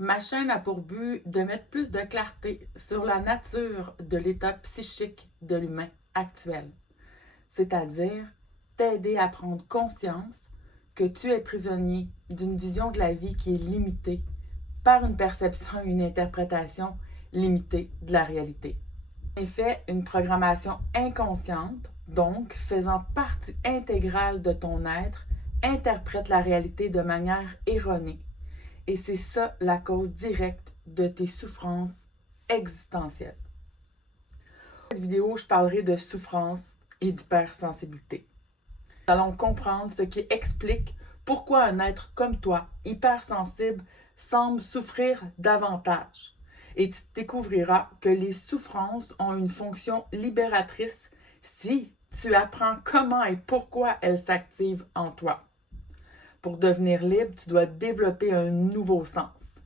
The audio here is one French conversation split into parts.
Ma chaîne a pour but de mettre plus de clarté sur la nature de l'état psychique de l'humain actuel, c'est-à-dire t'aider à prendre conscience que tu es prisonnier d'une vision de la vie qui est limitée par une perception et une interprétation limitée de la réalité. En effet, une programmation inconsciente, donc faisant partie intégrale de ton être, interprète la réalité de manière erronée. Et c'est ça la cause directe de tes souffrances existentielles. Dans cette vidéo, je parlerai de souffrance et d'hypersensibilité. Nous allons comprendre ce qui explique pourquoi un être comme toi, hypersensible, semble souffrir davantage. Et tu découvriras que les souffrances ont une fonction libératrice si tu apprends comment et pourquoi elles s'activent en toi. Pour devenir libre, tu dois développer un nouveau sens,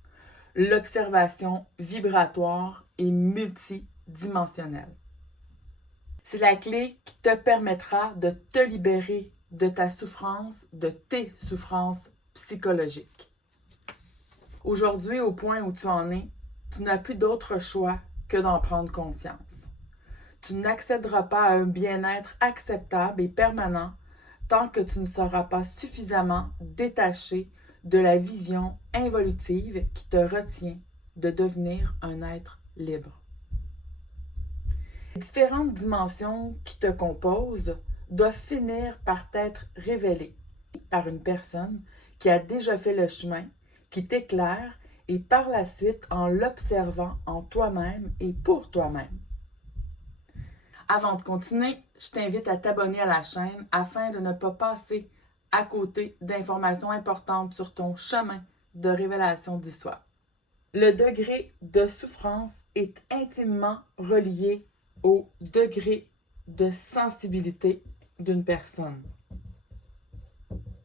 l'observation vibratoire et multidimensionnelle. C'est la clé qui te permettra de te libérer de ta souffrance, de tes souffrances psychologiques. Aujourd'hui, au point où tu en es, tu n'as plus d'autre choix que d'en prendre conscience. Tu n'accéderas pas à un bien-être acceptable et permanent tant que tu ne seras pas suffisamment détaché de la vision involutive qui te retient de devenir un être libre. Les différentes dimensions qui te composent doivent finir par t'être révélées par une personne qui a déjà fait le chemin, qui t'éclaire et par la suite en l'observant en toi-même et pour toi-même. Avant de continuer, je t'invite à t'abonner à la chaîne afin de ne pas passer à côté d'informations importantes sur ton chemin de révélation du soi. Le degré de souffrance est intimement relié au degré de sensibilité d'une personne.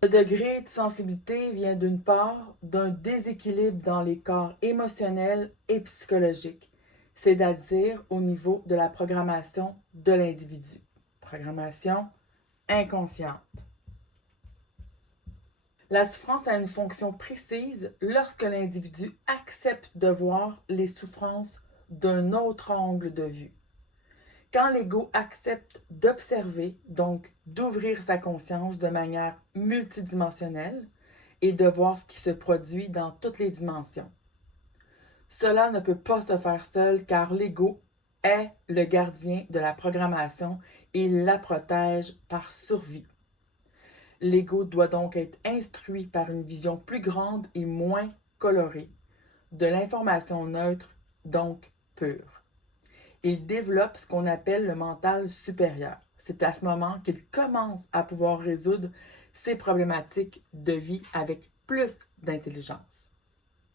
Le degré de sensibilité vient d'une part d'un déséquilibre dans les corps émotionnels et psychologiques, c'est-à-dire au niveau de la programmation de l'individu. Programmation inconsciente. La souffrance a une fonction précise lorsque l'individu accepte de voir les souffrances d'un autre angle de vue. Quand l'ego accepte d'observer, donc d'ouvrir sa conscience de manière multidimensionnelle et de voir ce qui se produit dans toutes les dimensions. Cela ne peut pas se faire seul car l'ego est le gardien de la programmation et il la protège par survie. L'ego doit donc être instruit par une vision plus grande et moins colorée, de l'information neutre, donc pure. Il développe ce qu'on appelle le mental supérieur. C'est à ce moment qu'il commence à pouvoir résoudre ses problématiques de vie avec plus d'intelligence.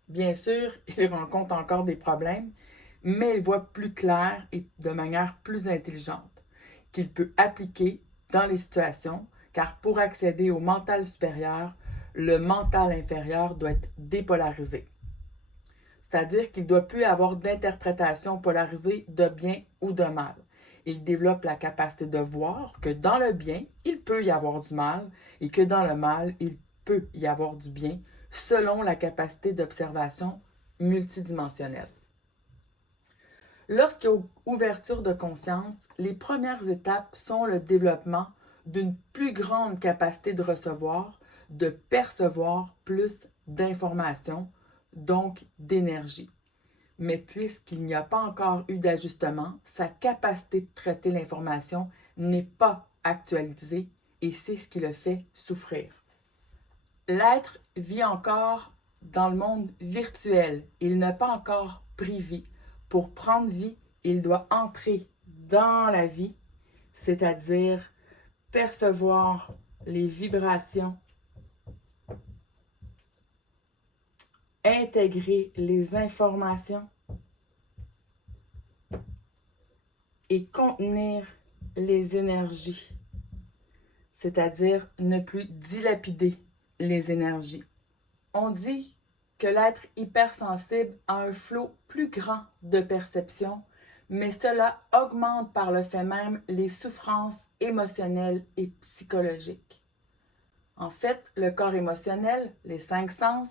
Bien sûr, il rencontre encore des problèmes, mais il voit plus clair et de manière plus intelligente, qu'il peut appliquer dans les situations, car pour accéder au mental supérieur, le mental inférieur doit être dépolarisé. C'est-à-dire qu'il ne doit plus avoir d'interprétation polarisée de bien ou de mal. Il développe la capacité de voir que dans le bien, il peut y avoir du mal et que dans le mal, il peut y avoir du bien selon la capacité d'observation multidimensionnelle. Lorsqu'il y a ouverture de conscience, les premières étapes sont le développement d'une plus grande capacité de recevoir, de percevoir plus d'informations, donc d'énergie. Mais puisqu'il n'y a pas encore eu d'ajustement, sa capacité de traiter l'information n'est pas actualisée et c'est ce qui le fait souffrir. L'être vit encore dans le monde virtuel. Il n'est pas encore pris vie. Pour prendre vie, il doit entrer dans la vie, c'est-à-dire percevoir les vibrations, intégrer les informations et contenir les énergies, c'est-à-dire ne plus dilapider les énergies. On dit que l'être hypersensible a un flot plus grand de perception, mais cela augmente par le fait même les souffrances émotionnelles et psychologiques. En fait, le corps émotionnel, les 5 sens,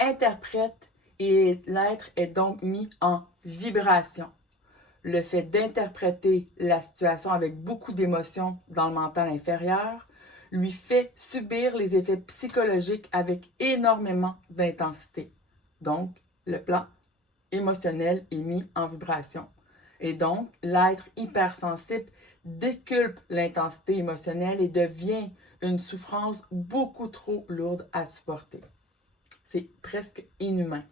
interprète et l'être est donc mis en vibration. Le fait d'interpréter la situation avec beaucoup d'émotions dans le mental inférieur lui fait subir les effets psychologiques avec énormément d'intensité. Donc, le plan émotionnel est mis en vibration. Et donc, l'être hypersensible décuple l'intensité émotionnelle et devient une souffrance beaucoup trop lourde à supporter. C'est presque inhumain.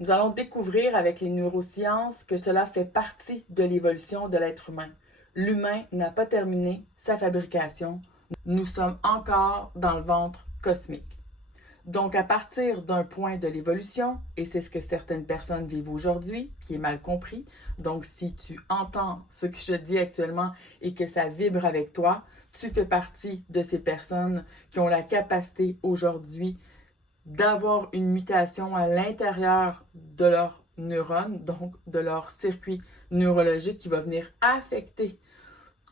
Nous allons découvrir avec les neurosciences que cela fait partie de l'évolution de l'être humain. L'humain n'a pas terminé sa fabrication. Nous sommes encore dans le ventre cosmique. Donc, à partir d'un point de l'évolution, et c'est ce que certaines personnes vivent aujourd'hui, qui est mal compris, donc si tu entends ce que je dis actuellement et que ça vibre avec toi, tu fais partie de ces personnes qui ont la capacité aujourd'hui d'avoir une mutation à l'intérieur de leurs neurones, donc de leur circuit neurologique qui va venir affecter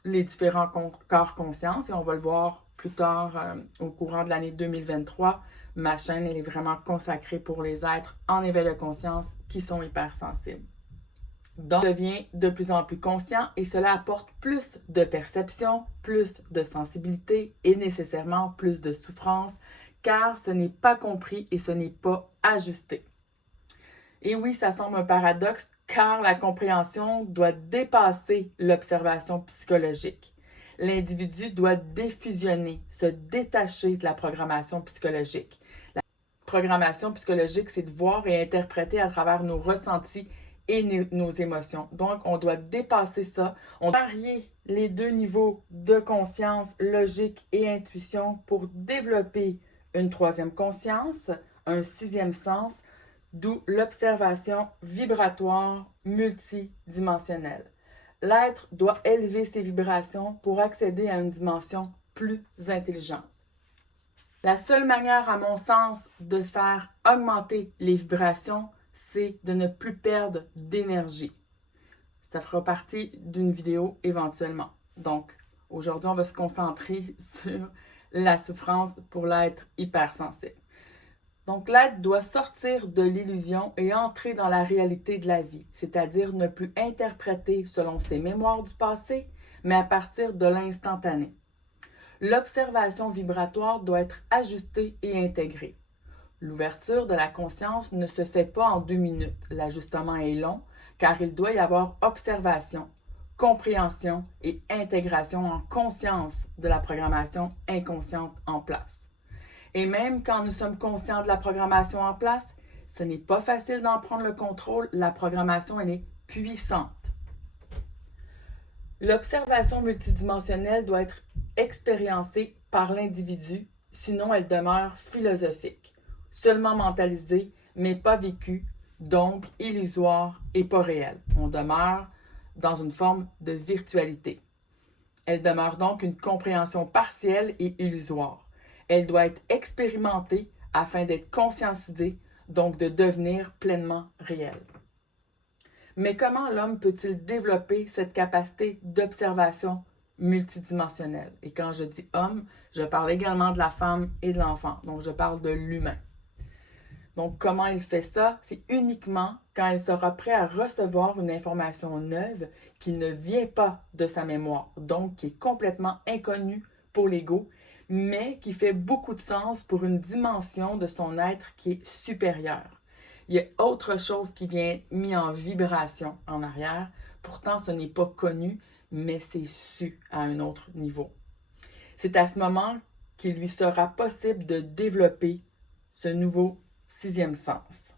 les différents corps conscience. Et on va le voir plus tard au courant de l'année 2023. Ma chaîne elle est vraiment consacrée pour les êtres en éveil de conscience qui sont hypersensibles. Donc, on devient de plus en plus conscient et cela apporte plus de perception, plus de sensibilité et nécessairement plus de souffrance car ce n'est pas compris et ce n'est pas ajusté. Et oui, ça semble un paradoxe car la compréhension doit dépasser l'observation psychologique. L'individu doit défusionner, se détacher de la programmation psychologique. La programmation psychologique, c'est de voir et interpréter à travers nos ressentis et nos émotions. Donc, on doit dépasser ça. On doit varier les deux niveaux de conscience, logique et intuition pour développer une troisième conscience, un sixième sens, d'où l'observation vibratoire multidimensionnelle. L'être doit élever ses vibrations pour accéder à une dimension plus intelligente. La seule manière, à mon sens, de faire augmenter les vibrations, c'est de ne plus perdre d'énergie. Ça fera partie d'une vidéo éventuellement. Donc, aujourd'hui, on va se concentrer sur la souffrance pour l'être hypersensible. Donc, l'être doit sortir de l'illusion et entrer dans la réalité de la vie, c'est-à-dire ne plus interpréter selon ses mémoires du passé, mais à partir de l'instantané. L'observation vibratoire doit être ajustée et intégrée. L'ouverture de la conscience ne se fait pas en 2 minutes. L'ajustement est long, car il doit y avoir observation, compréhension et intégration en conscience de la programmation inconsciente en place. Et même quand nous sommes conscients de la programmation en place, ce n'est pas facile d'en prendre le contrôle. La programmation, elle est puissante. L'observation multidimensionnelle doit être expériencée par l'individu, sinon elle demeure philosophique, seulement mentalisée, mais pas vécue, donc illusoire et pas réelle. On demeure dans une forme de virtualité. Elle demeure donc une compréhension partielle et illusoire. Elle doit être expérimentée afin d'être conscientisée, donc de devenir pleinement réelle. Mais comment l'homme peut-il développer cette capacité d'observation multidimensionnelle? Et quand je dis homme, je parle également de la femme et de l'enfant. Donc, je parle de l'humain. Donc, comment il fait ça? C'est uniquement quand il sera prêt à recevoir une information neuve qui ne vient pas de sa mémoire, donc qui est complètement inconnue pour l'ego, mais qui fait beaucoup de sens pour une dimension de son être qui est supérieure. Il y a autre chose qui vient mis en vibration en arrière. Pourtant, ce n'est pas connu, mais c'est su à un autre niveau. C'est à ce moment qu'il lui sera possible de développer ce nouveau sixième sens.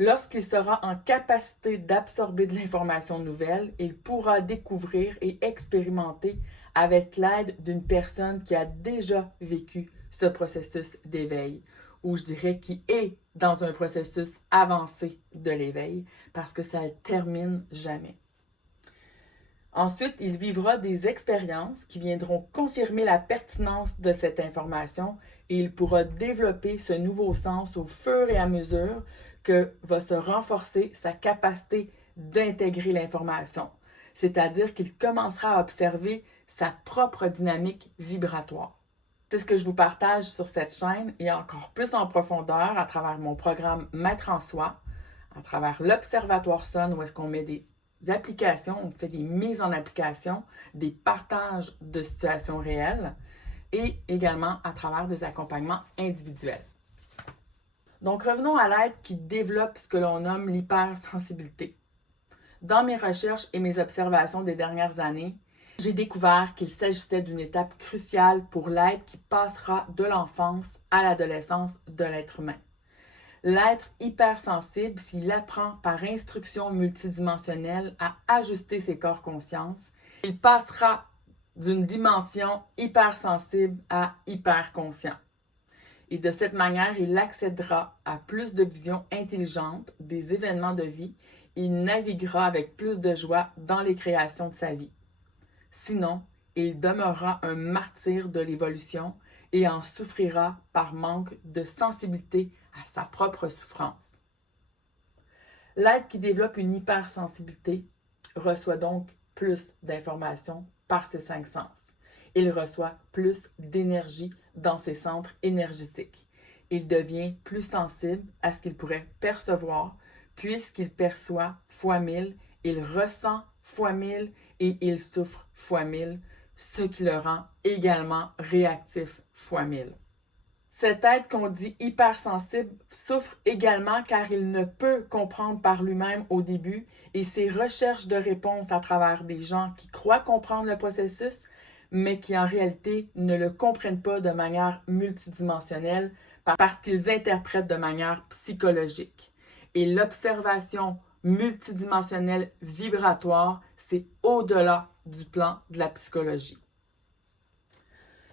Lorsqu'il sera en capacité d'absorber de l'information nouvelle, il pourra découvrir et expérimenter avec l'aide d'une personne qui a déjà vécu ce processus d'éveil, ou je dirais qui est dans un processus avancé de l'éveil, parce que ça ne termine jamais. Ensuite, il vivra des expériences qui viendront confirmer la pertinence de cette information et il pourra développer ce nouveau sens au fur et à mesure que va se renforcer sa capacité d'intégrer l'information, c'est-à-dire qu'il commencera à observer sa propre dynamique vibratoire. C'est ce que je vous partage sur cette chaîne et encore plus en profondeur à travers mon programme Maître en soi, à travers l'Observatoire Sun où est-ce qu'on met des applications, on fait des mises en application, des partages de situations réelles et également à travers des accompagnements individuels. Donc revenons à l'être qui développe ce que l'on nomme l'hypersensibilité. Dans mes recherches et mes observations des dernières années, j'ai découvert qu'il s'agissait d'une étape cruciale pour l'être qui passera de l'enfance à l'adolescence de l'être humain. L'être hypersensible, s'il apprend par instruction multidimensionnelle à ajuster ses corps conscience, il passera d'une dimension hypersensible à hyperconscient. Et de cette manière, il accédera à plus de visions intelligentes des événements de vie et il naviguera avec plus de joie dans les créations de sa vie. Sinon, il demeurera un martyr de l'évolution et en souffrira par manque de sensibilité à sa propre souffrance. L'être qui développe une hypersensibilité reçoit donc plus d'informations par ses 5 sens. Il reçoit plus d'énergie dans ses centres énergétiques. Il devient plus sensible à ce qu'il pourrait percevoir puisqu'il perçoit fois 1000, il ressent fois 1000 et il souffre fois 1000, ce qui le rend également réactif fois 1000. Cet être qu'on dit hypersensible souffre également car il ne peut comprendre par lui-même au début et ses recherches de réponses à travers des gens qui croient comprendre le processus, mais qui en réalité ne le comprennent pas de manière multidimensionnelle parce qu'ils interprètent de manière psychologique. Et l'observation multidimensionnelle vibratoire, c'est au-delà du plan de la psychologie.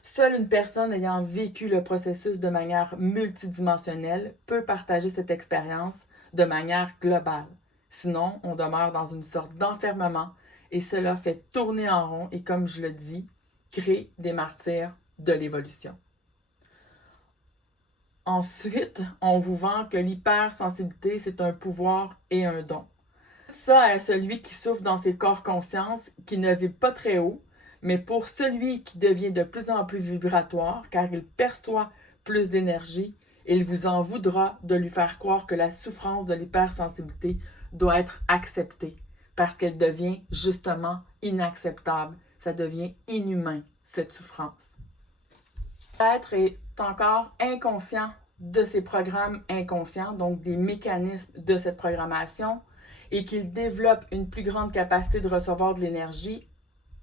Seule une personne ayant vécu le processus de manière multidimensionnelle peut partager cette expérience de manière globale. Sinon, on demeure dans une sorte d'enfermement et cela fait tourner en rond et, comme je le dis, crée des martyrs de l'évolution. Ensuite, on vous vend que l'hypersensibilité, c'est un pouvoir et un don. Ça à celui qui souffre dans ses corps conscience, qui ne vit pas très haut, mais pour celui qui devient de plus en plus vibratoire, car il perçoit plus d'énergie, il vous en voudra de lui faire croire que la souffrance de l'hypersensibilité doit être acceptée, parce qu'elle devient justement inacceptable. Ça devient inhumain, cette souffrance. L'être est encore inconscient de ses programmes inconscients, donc des mécanismes de cette programmation, et qu'il développe une plus grande capacité de recevoir de l'énergie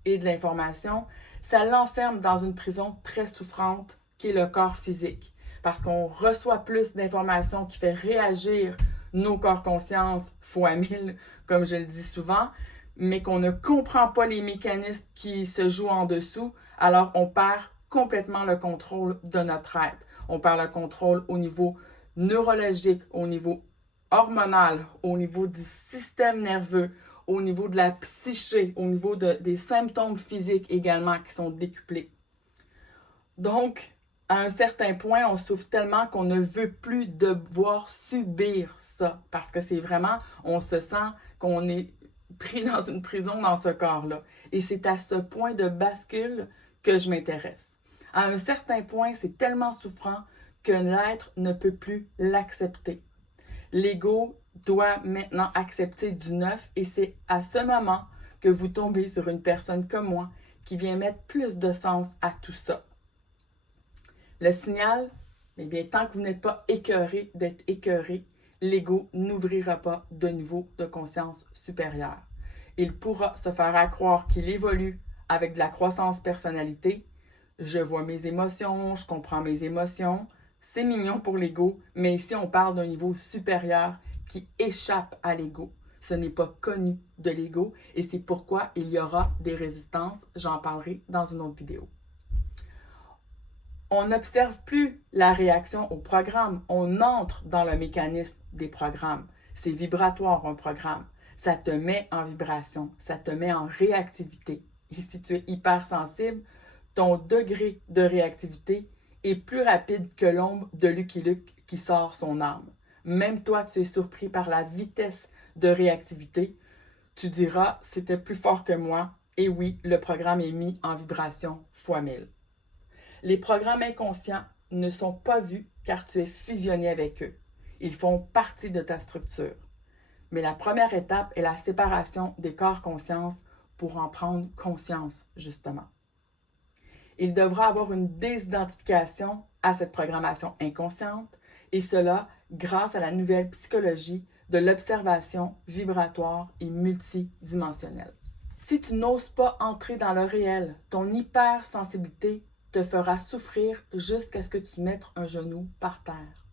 et de l'information, ça l'enferme dans une prison très souffrante qui est le corps physique. Parce qu'on reçoit plus d'informations qui fait réagir nos corps conscience fois 1000, comme je le dis souvent, mais qu'on ne comprend pas les mécanismes qui se jouent en dessous, alors on perd complètement le contrôle de notre être. On perd le contrôle au niveau neurologique, au niveau hormonal, au niveau du système nerveux, au niveau de la psyché, au niveau des symptômes physiques également qui sont décuplés. Donc, à un certain point, on souffre tellement qu'on ne veut plus devoir subir ça parce que c'est vraiment, on se sent qu'on est pris dans une prison dans ce corps-là. Et c'est à ce point de bascule que je m'intéresse. À un certain point, c'est tellement souffrant que l'être ne peut plus l'accepter. L'ego doit maintenant accepter du neuf et c'est à ce moment que vous tombez sur une personne comme moi qui vient mettre plus de sens à tout ça. Le signal, eh bien, tant que vous n'êtes pas écœuré d'être écœuré, l'ego n'ouvrira pas de niveau de conscience supérieure. Il pourra se faire croire qu'il évolue avec de la croissance personnalité. Je vois mes émotions, je comprends mes émotions. C'est mignon pour l'ego, mais ici on parle d'un niveau supérieur qui échappe à l'ego. Ce n'est pas connu de l'ego et c'est pourquoi il y aura des résistances. J'en parlerai dans une autre vidéo. On n'observe plus la réaction au programme. On entre dans le mécanisme des programmes. C'est vibratoire un programme. Ça te met en vibration, ça te met en réactivité. Et si tu es hypersensible, ton degré de réactivité est plus rapide que l'ombre de Lucky Luke qui sort son arme. Même toi, tu es surpris par la vitesse de réactivité. Tu diras, c'était plus fort que moi. Et oui, le programme est mis en vibration fois 1000. Les programmes inconscients ne sont pas vus car tu es fusionné avec eux. Ils font partie de ta structure. Mais la première étape est la séparation des corps-conscience pour en prendre conscience, justement. Il devra avoir une désidentification à cette programmation inconsciente, et cela grâce à la nouvelle psychologie de l'observation vibratoire et multidimensionnelle. Si tu n'oses pas entrer dans le réel, ton hypersensibilité te fera souffrir jusqu'à ce que tu mettes un genou par terre.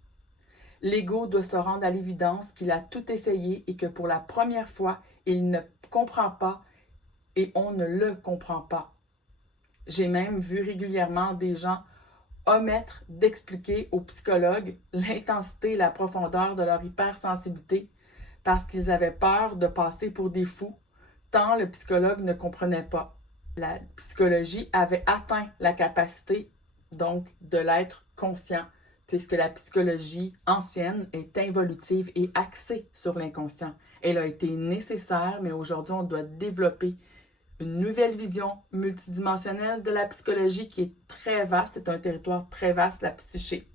L'ego doit se rendre à l'évidence qu'il a tout essayé et que pour la première fois, il ne comprend pas et on ne le comprend pas. J'ai même vu régulièrement des gens omettre d'expliquer aux psychologues l'intensité et la profondeur de leur hypersensibilité parce qu'ils avaient peur de passer pour des fous, tant le psychologue ne comprenait pas. La psychologie avait atteint la capacité, donc, de l'être conscient, puisque la psychologie ancienne est involutive et axée sur l'inconscient. Elle a été nécessaire, mais aujourd'hui, on doit développer une nouvelle vision multidimensionnelle de la psychologie qui est très vaste. C'est un territoire très vaste, la psyché.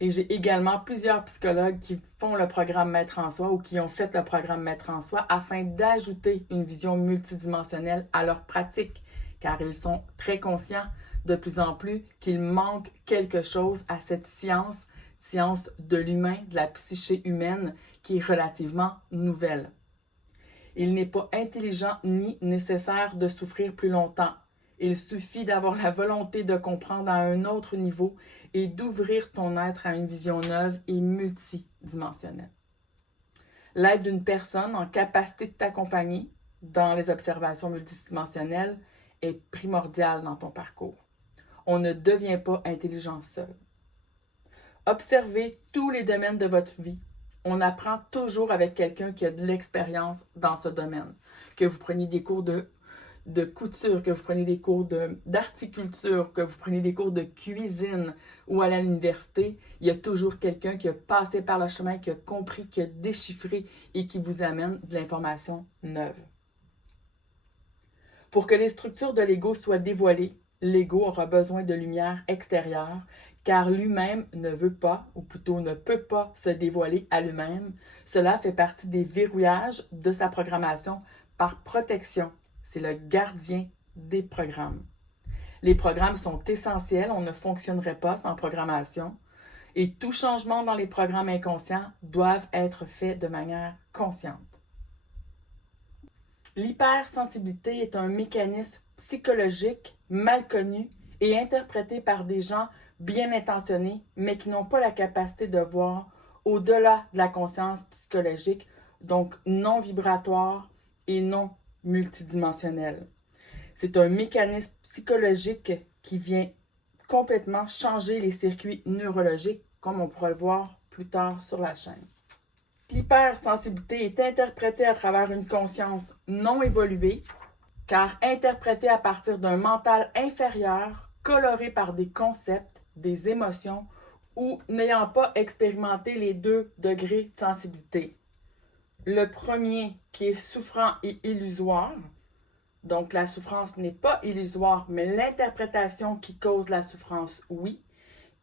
Et j'ai également plusieurs psychologues qui font le programme Maître en soi ou qui ont fait le programme Maître en soi afin d'ajouter une vision multidimensionnelle à leur pratique, car ils sont très conscients de plus en plus qu'il manque quelque chose à cette science de l'humain, de la psyché humaine, qui est relativement nouvelle. Il n'est pas intelligent ni nécessaire de souffrir plus longtemps. Il suffit d'avoir la volonté de comprendre à un autre niveau et d'ouvrir ton être à une vision neuve et multidimensionnelle. L'aide d'une personne en capacité de t'accompagner dans les observations multidimensionnelles est primordiale dans ton parcours. On ne devient pas intelligent seul. Observez tous les domaines de votre vie. On apprend toujours avec quelqu'un qui a de l'expérience dans ce domaine. Que vous preniez des cours de couture, que vous preniez des cours d'articulture, que vous preniez des cours de cuisine ou à l'université, il y a toujours quelqu'un qui a passé par le chemin, qui a compris, qui a déchiffré et qui vous amène de l'information neuve. Pour que les structures de l'ego soient dévoilées, l'ego aura besoin de lumière extérieure, car lui-même ne veut pas, ou plutôt ne peut pas se dévoiler à lui-même. Cela fait partie des verrouillages de sa programmation par protection. C'est le gardien des programmes. Les programmes sont essentiels, on ne fonctionnerait pas sans programmation. Et tout changement dans les programmes inconscients doivent être faits de manière consciente. L'hypersensibilité est un mécanisme psychologique mal connu et interprété par des gens bien intentionnés, mais qui n'ont pas la capacité de voir au-delà de la conscience psychologique, donc non vibratoire et non multidimensionnelle. C'est un mécanisme psychologique qui vient complètement changer les circuits neurologiques, comme on pourra le voir plus tard sur la chaîne. L'hypersensibilité est interprétée à travers une conscience non évoluée, car interprétée à partir d'un mental inférieur, coloré par des concepts, des émotions, ou n'ayant pas expérimenté les 2 degrés de sensibilité. Le premier qui est souffrant et illusoire, donc la souffrance n'est pas illusoire, mais l'interprétation qui cause la souffrance, oui.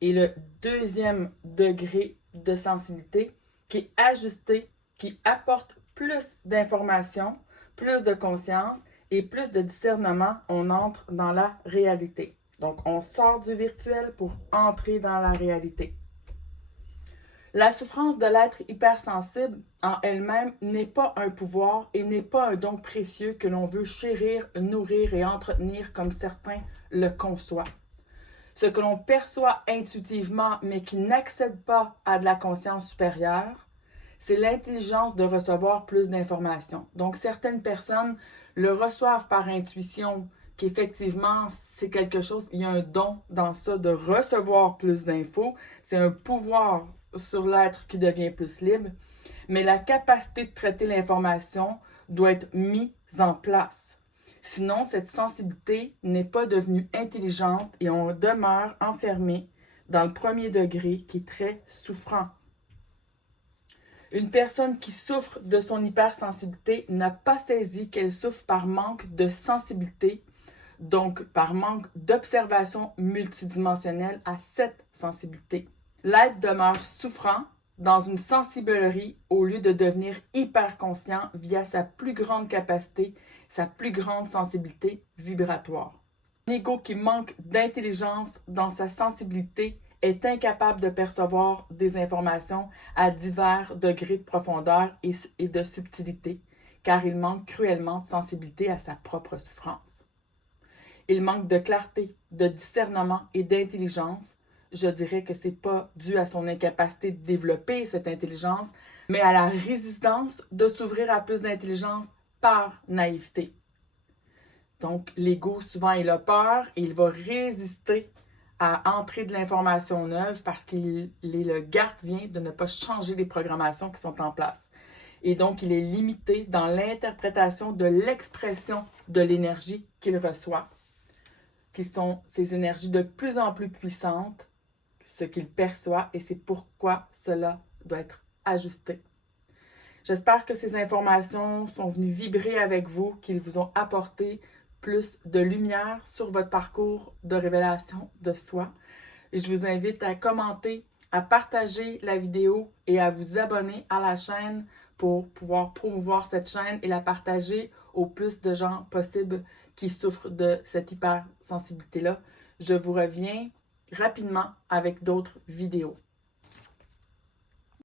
Et le deuxième degré de sensibilité qui est ajusté, qui apporte plus d'informations, plus de conscience et plus de discernement, on entre dans la réalité. Donc, on sort du virtuel pour entrer dans la réalité. La souffrance de l'être hypersensible en elle-même n'est pas un pouvoir et n'est pas un don précieux que l'on veut chérir, nourrir et entretenir comme certains le conçoivent. Ce que l'on perçoit intuitivement mais qui n'accède pas à de la conscience supérieure, c'est l'intelligence de recevoir plus d'informations. Donc, certaines personnes le reçoivent par intuition, qu'effectivement, c'est quelque chose, il y a un don dans ça de recevoir plus d'infos. C'est un pouvoir sur l'être qui devient plus libre. Mais la capacité de traiter l'information doit être mise en place. Sinon, cette sensibilité n'est pas devenue intelligente et on demeure enfermé dans le premier degré qui est très souffrant. Une personne qui souffre de son hypersensibilité n'a pas saisi qu'elle souffre par manque de sensibilité, donc par manque d'observation multidimensionnelle à cette sensibilité. L'être demeure souffrant dans une sensiblerie au lieu de devenir hyper conscient via sa plus grande capacité, sa plus grande sensibilité vibratoire. L'ego qui manque d'intelligence dans sa sensibilité est incapable de percevoir des informations à divers degrés de profondeur et de subtilité, car il manque cruellement de sensibilité à sa propre souffrance. Il manque de clarté, de discernement et d'intelligence. Je dirais que ce n'est pas dû à son incapacité de développer cette intelligence, mais à la résistance de s'ouvrir à plus d'intelligence par naïveté. Donc, l'ego, souvent, il a peur et il va résister à entrer de l'information neuve parce qu'il est le gardien de ne pas changer les programmations qui sont en place. Et donc, il est limité dans l'interprétation de l'expression de l'énergie qu'il reçoit, qui sont ces énergies de plus en plus puissantes, ce qu'il perçoit, et c'est pourquoi cela doit être ajusté. J'espère que ces informations sont venues vibrer avec vous, qu'ils vous ont apporté plus de lumière sur votre parcours de révélation de soi. Et je vous invite à commenter, à partager la vidéo et à vous abonner à la chaîne pour pouvoir promouvoir cette chaîne et la partager au plus de gens possible qui souffrent de cette hypersensibilité-là. Je vous reviens rapidement avec d'autres vidéos.